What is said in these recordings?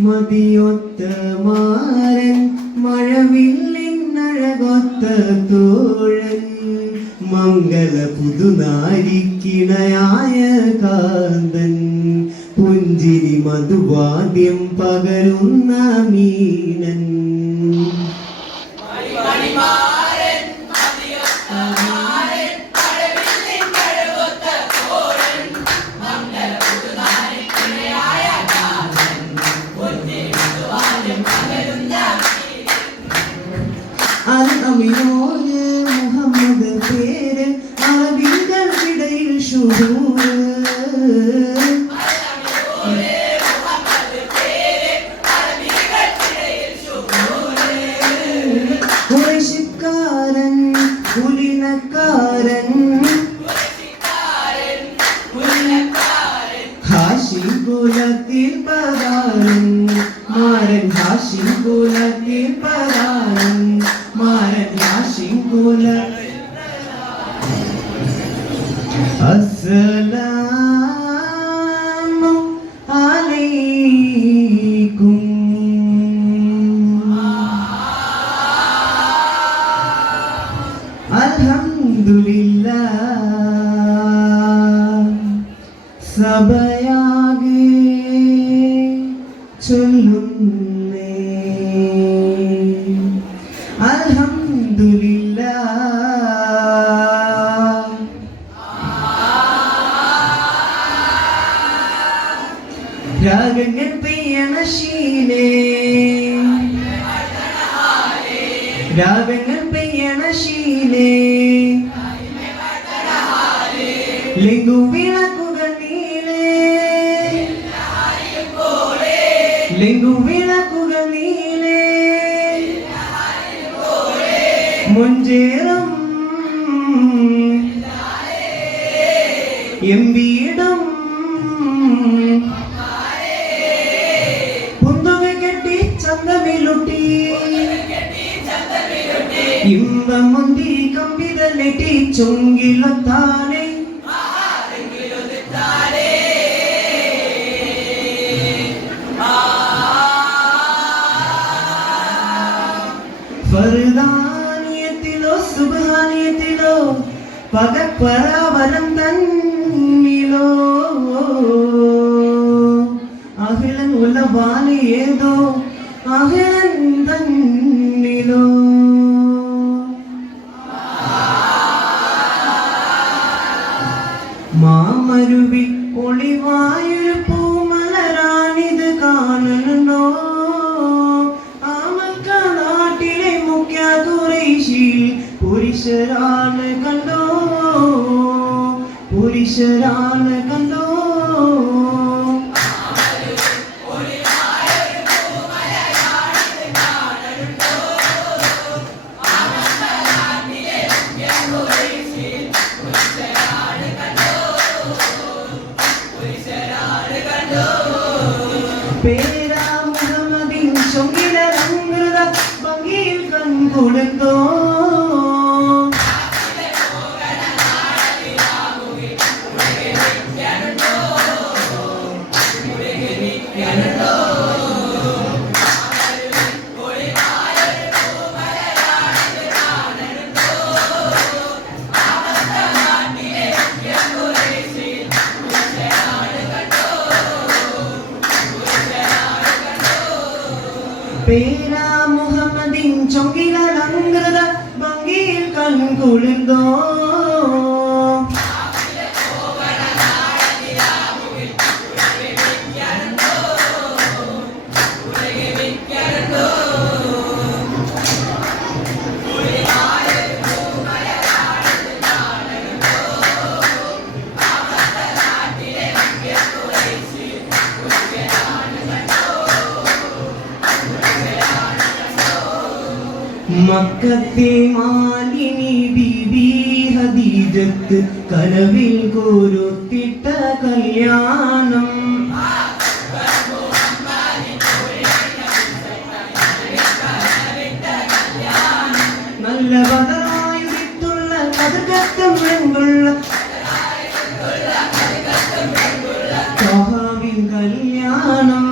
മതിയൊത്ത മാരൻ മഴവില്ലിനഴകൊത്ത തോഴൻ മംഗള പുതുനാരിക്കിണയായ കാന്തൻ പുഞ്ചിരി മധുവാദ്യം പകരുന്ന മീനൻ അമിനോന് മുഹമ്മദ് പേര് അറബികൾക്കിടയിൽ ഷുഹൂർ ഖുറൈശിക്കാരൻ കുലിനക്കാരൻ ഹാഷിം കുലത്തിൽ പതാരൻ മാരൻ ഹാഷിം കുലത്തിൽ പതാരൻ മാരൻ ഹാഷിം കുലത്തിൽ അസ്സലാമു അലൈക്കും അൽഹംദുലില്ലാഹ് സബയാകെ ചൊല്ലുന്നേ അൽഹംദുലില്ലാഹ് രാഗങ്ങൾ പെയ്യണ ശീലേ രാഗങ്ങൾ പെയ്യണ ശീലേ ലിംഗുവിളക്കുകൾ നീലേ ലിംഗുവിളക്കുകൾ നീലേ മുഞ്ചേറും എമ്പീടും പുന്തുക കെട്ടി ചന്തമിലുട്ടി ഇമ്പം മുന്തി കമ്പിതലെട്ടി ചൊങ്കിലൊത്താനെ ഫർദാനിയത്തിലോ സുബ്ഹാനിയത്തിലോ പകപ്പരാവരം തന്നിലോ അഖിലൻ ഉലവാലി ഏതോ അഖിലൻ തന്നിലോ മാമരുവി ഒളിവായൊരു പൂമലരാണിത് കാണണോ ആമൽക്കാനാട്ടിലെ മുഖ്യ ഖുറൈശിൽ പുരുഷരാണ് കണ്ടോ പുരുഷരാണ് കണ്ടോ പേരാ മുഹമ്മദിൻ ചൊങ്കിലരംഗൃത ഭംഗിയിൽ കൺകുളിർത്തോ പേരാ മുഹമ്മദിൻ ചൊങ്കിലരംഗൃത ഭംഗിയിൽ കൺകുളിർത്തോ മക്കത്തെ മാലിനി ബീബി ഹദീജത്ത് കനവിൽ കോരുത്തിട്ട കല്യാണം നല്ല ബദറായിട്ടുള്ള കഥകത്തം രംഗുള്ള കല്യാണം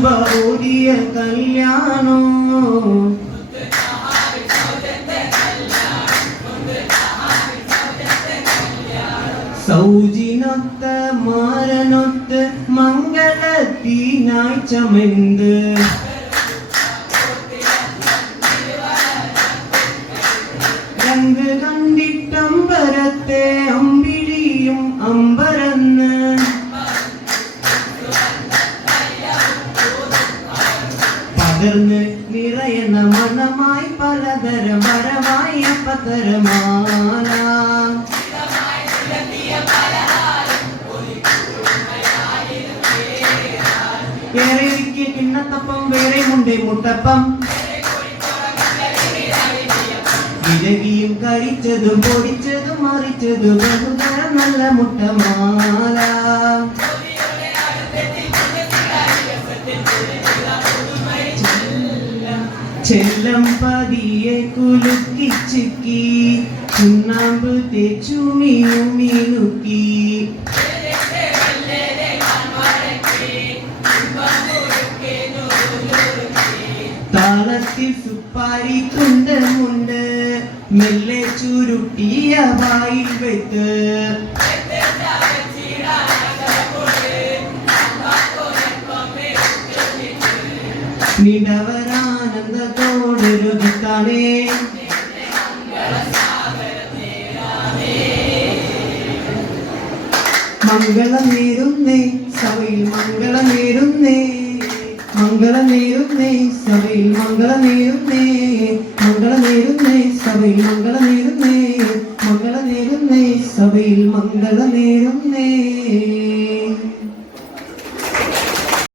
കുത്തുബ ഓടിയ കല്യാണോ സൗജിനൊത്ത മാരനൊത്ത് മംഗളത്തിനായി ചമന്ത് രംഗ് കണ്ടിട്ടമ്പരത്തെ അമ്പിളിയും അമ്പരന്ന് പകർന്ന് നിറയണ മണമായി പലതരം വരവായി അപ്പതരമാല വേറെ കിണ്ണത്തപ്പം വേറെ മുണ്ടേ മുട്ടപ്പം ഇരകിയും കരിച്ചതും പൊടിച്ചതും മറിച്ചതും ബഹുതരം നല്ല മുട്ടമാല ചെല്ലം പതിയെ കുലുക്കി ചിക്കി ചുണ്ണാമ്പ് തേച്ചു മീനുക്കി താളത്തിൽ സുപ്പാരി തുണ്ടമുണ്ട് മെല്ലെ ചുരുട്ടിയ വായിൽ വെത്ത് നിടവരാനന്ദത്തോടെ രുചിത്താനേ മംഗളം നേരുന്നേ സഭയിൽ മംഗളം നേരുന്നേ മംഗളം നേരുന്നേ സഭയിൽ മംഗളം നേരുന്നേ മംഗളം നേരുന്നേ സഭയിൽ മംഗളം നേരുന്നേ മംഗളം നേരുന്നേ സഭയിൽ മംഗളം നേരുന്നേ